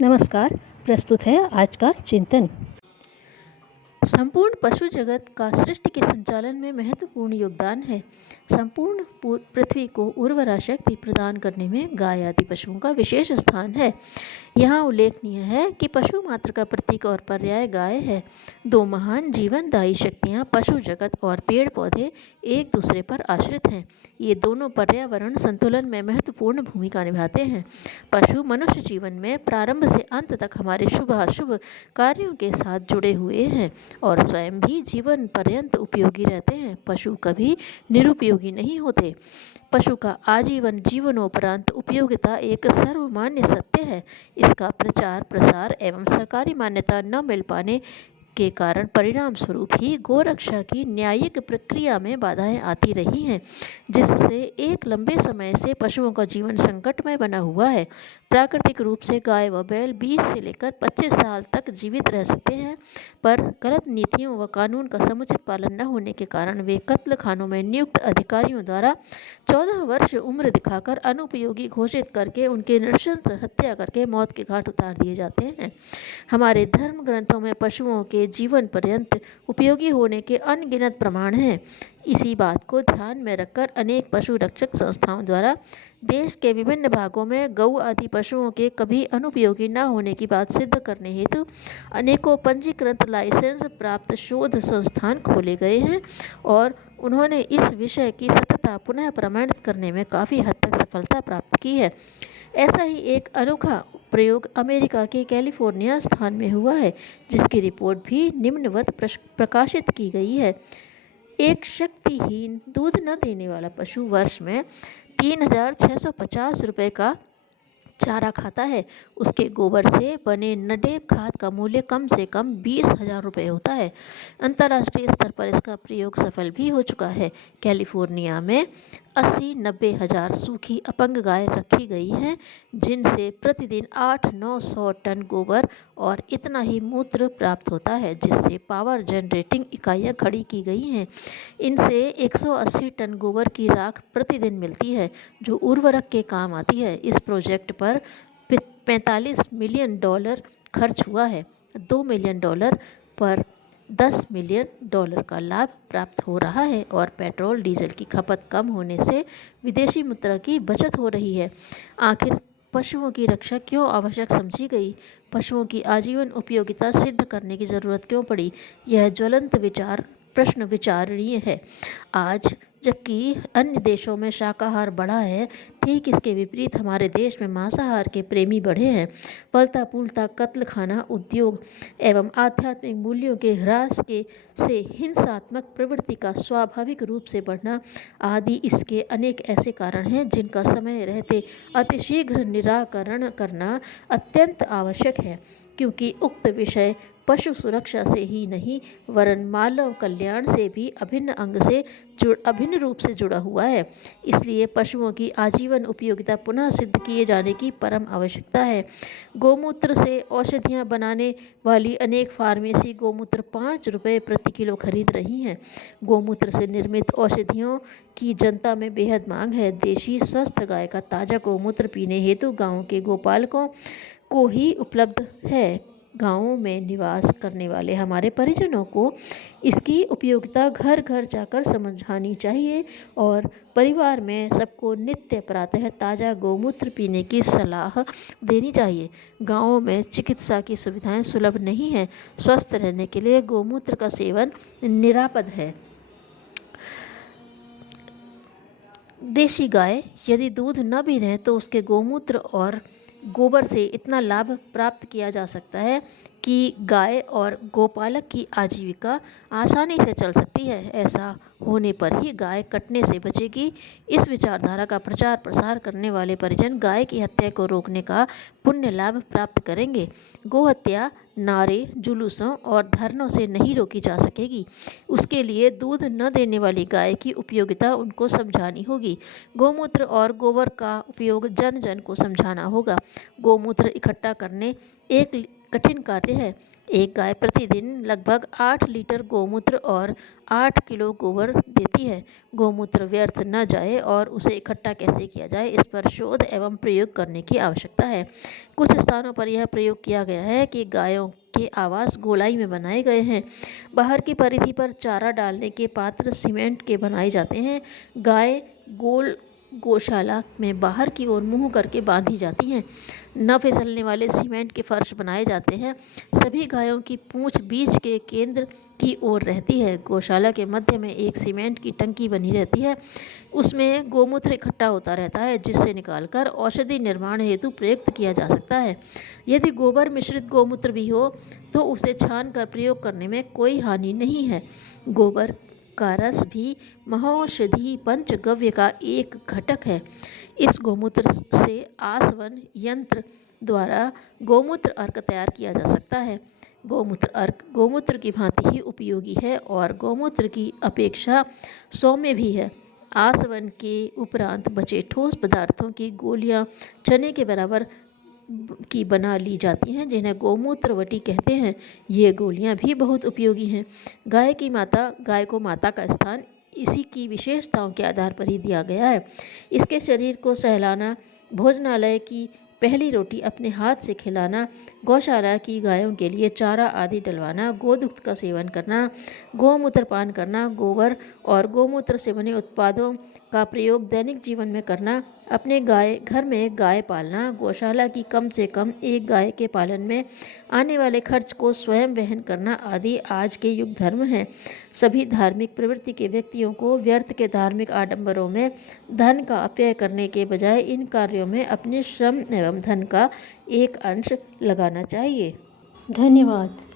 नमस्कार। प्रस्तुत है आज का चिंतन। संपूर्ण पशु जगत का सृष्टि के संचालन में महत्वपूर्ण योगदान है। संपूर्ण पृथ्वी को उर्वरा शक्ति प्रदान करने में गाय आदि पशुओं का विशेष स्थान है। यहाँ उल्लेखनीय है कि पशु मात्र का प्रतीक और पर्याय गाय है। दो महान जीवनदायी शक्तियाँ पशु जगत और पेड़ पौधे एक दूसरे पर आश्रित हैं। ये दोनों पर्यावरण संतुलन में महत्वपूर्ण भूमिका निभाते हैं। पशु मनुष्य जीवन में प्रारंभ से अंत तक हमारे शुभ अशुभ कार्यों के साथ जुड़े हुए हैं और स्वयं भी जीवन पर्यंत उपयोगी रहते हैं। पशु कभी निरुपयोगी नहीं होते। पशु का आजीवन जीवनोपरांत उपयोगिता एक सर्वमान्य सत्य है। इसका प्रचार प्रसार एवं सरकारी मान्यता न मिल पाने के कारण परिणाम स्वरूप ही गोरक्षा की न्यायिक प्रक्रिया में बाधाएं आती रही हैं, जिससे एक लंबे समय से पशुओं का जीवन संकटमय बना हुआ है। प्राकृतिक रूप से गाय व बैल 20 से लेकर 25 साल तक जीवित रह सकते हैं, पर गलत नीतियों व कानून का समुचित पालन न होने के कारण वे कत्ल खानों में नियुक्त अधिकारियों द्वारा 14 वर्ष उम्र दिखाकर अनुपयोगी घोषित करके उनके नृशंस हत्या करके मौत के घाट उतार दिए जाते हैं। हमारे धर्म ग्रंथों में पशुओं के जीवन पर्यंत उपयोगी होने के अनगिनत प्रमाण हैं। इसी बात को ध्यान में रखकर अनेक पशु रक्षक संस्थाओं द्वारा देश के विभिन्न भागों में गऊ आदि पशुओं के कभी अनुपयोगी न होने की बात सिद्ध करने हेतु अनेकों पंजीकृत लाइसेंस प्राप्त शोध संस्थान खोले गए हैं और उन्होंने इस विषय की सत्यता पुनः प्रमाणित करने में काफ़ी हद तक सफलता प्राप्त की है। ऐसा ही एक अनोखा प्रयोग अमेरिका के कैलिफोर्निया स्थान में हुआ है, जिसकी रिपोर्ट भी निम्नवत प्रकाशित की गई है। एक शक्तिहीन दूध न देने वाला पशु वर्ष में 3,650 रुपये का चारा खाता है। उसके गोबर से बने नडेब खाद का मूल्य कम से कम 20,000 रुपये होता है। अंतर्राष्ट्रीय स्तर पर इसका प्रयोग सफल भी हो चुका है। कैलिफोर्निया में 80-90 हज़ार सूखी अपंग गाय रखी गई हैं, जिनसे प्रतिदिन 800-900 टन गोबर और इतना ही मूत्र प्राप्त होता है, जिससे पावर जनरेटिंग इकाइयाँ खड़ी की गई हैं। इनसे 180 टन गोबर की राख प्रतिदिन मिलती है, जो उर्वरक के काम आती है। इस प्रोजेक्ट पर $45 मिलियन खर्च हुआ है। $2 मिलियन पर $10 मिलियन का लाभ प्राप्त हो रहा है और पेट्रोल डीजल की खपत कम होने से विदेशी मुद्रा की बचत हो रही है। आखिर पशुओं की रक्षा क्यों आवश्यक समझी गई? पशुओं की आजीवन उपयोगिता सिद्ध करने की ज़रूरत क्यों पड़ी? यह ज्वलंत प्रश्न विचारणीय है। आज जबकि अन्य देशों में शाकाहार बढ़ा है, ठीक इसके विपरीत हमारे देश में मांसाहार के प्रेमी बढ़े हैं। पलता फूलता कत्ल खाना उद्योग एवं आध्यात्मिक मूल्यों के ह्रास से हिंसात्मक प्रवृत्ति का स्वाभाविक रूप से बढ़ना आदि इसके अनेक ऐसे कारण हैं, जिनका समय रहते अतिशीघ्र निराकरण करना अत्यंत आवश्यक है, क्योंकि उक्त विषय पशु सुरक्षा से ही नहीं वरन मानव कल्याण से भी अभिन्न रूप से जुड़ा हुआ है। इसलिए पशुओं की आजीवन उपयोगिता पुनः सिद्ध किए जाने की परम आवश्यकता है। गोमूत्र से औषधियाँ बनाने वाली अनेक फार्मेसी गोमूत्र 5 रुपये प्रति किलो खरीद रही हैं। गोमूत्र से निर्मित औषधियों की जनता में बेहद मांग है। देशी स्वस्थ गाय का ताज़ा गोमूत्र पीने हेतु गाँव के गोपालकों को ही उपलब्ध है। गाँवों में निवास करने वाले हमारे परिजनों को इसकी उपयोगिता घर घर जाकर समझानी चाहिए और परिवार में सबको नित्य प्रातः ताज़ा गोमूत्र पीने की सलाह देनी चाहिए। गाँवों में चिकित्सा की सुविधाएं सुलभ नहीं है। स्वस्थ रहने के लिए गोमूत्र का सेवन निरापद है। देशी गाय यदि दूध न भी दें तो उसके गोमूत्र और गोबर से इतना लाभ प्राप्त किया जा सकता है कि गाय और गोपालक की आजीविका आसानी से चल सकती है। ऐसा होने पर ही गाय कटने से बचेगी। इस विचारधारा का प्रचार प्रसार करने वाले परिजन गाय की हत्या को रोकने का पुण्य लाभ प्राप्त करेंगे। गोहत्या नारे, जुलूसों और धरनों से नहीं रोकी जा सकेगी। उसके लिए दूध न देने वाली गाय की उपयोगिता उनको समझानी होगी। गोमूत्र और गोबर का उपयोग जन जन को समझाना होगा। गोमूत्र इकट्ठा कठिन कार्य है। एक गाय प्रतिदिन लगभग 8 लीटर गोमूत्र और 8 किलो गोबर देती है। गोमूत्र व्यर्थ न जाए और उसे इकट्ठा कैसे किया जाए, इस पर शोध एवं प्रयोग करने की आवश्यकता है। कुछ स्थानों पर यह प्रयोग किया गया है कि गायों के आवास गोलाई में बनाए गए हैं। बाहर की परिधि पर चारा डालने के पात्र सीमेंट के बनाए जाते हैं। गाय गोल गौशाला में बाहर की ओर मुंह करके बांधी जाती हैं। न फिसलने वाले सीमेंट के फर्श बनाए जाते हैं। सभी गायों की पूंछ बीच के केंद्र की ओर रहती है। गौशाला के मध्य में एक सीमेंट की टंकी बनी रहती है। उसमें गोमूत्र इकट्ठा होता रहता है, जिससे निकालकर औषधि निर्माण हेतु प्रयुक्त किया जा सकता है। यदि गोबर मिश्रित गोमूत्र भी हो तो उसे छान कर प्रयोग करने में कोई हानि नहीं है। गोबर का रस भी महौषधि पंचगव्य का एक घटक है। इस गोमूत्र से आसवन यंत्र द्वारा गोमूत्र अर्क तैयार किया जा सकता है। गोमूत्र अर्क गोमूत्र की भांति ही उपयोगी है और गोमूत्र की अपेक्षा सौम्य भी है। आसवन के उपरांत बचे ठोस पदार्थों की गोलियां चने के बराबर की बना ली जाती हैं, जिन्हें गोमूत्रवटी कहते हैं। ये गोलियां भी बहुत उपयोगी हैं। गाय को माता का स्थान इसी की विशेषताओं के आधार पर ही दिया गया है। इसके शरीर को सहलाना, भोजनालय की पहली रोटी अपने हाथ से खिलाना, गौशाला की गायों के लिए चारा आदि डलवाना, गोदुग्ध का सेवन करना, गोमूत्र पान करना, गोबर और गोमूत्र से बने उत्पादों का प्रयोग दैनिक जीवन में करना, अपने घर में गाय पालना, गौशाला की कम से कम एक गाय के पालन में आने वाले खर्च को स्वयं वहन करना आदि आज के युग धर्म हैं। सभी धार्मिक प्रवृत्ति के व्यक्तियों को व्यर्थ के धार्मिक आडंबरों में धन का अपव्यय करने के बजाय इन कार्यों में अपने श्रम एवं धन का एक अंश लगाना चाहिए। धन्यवाद।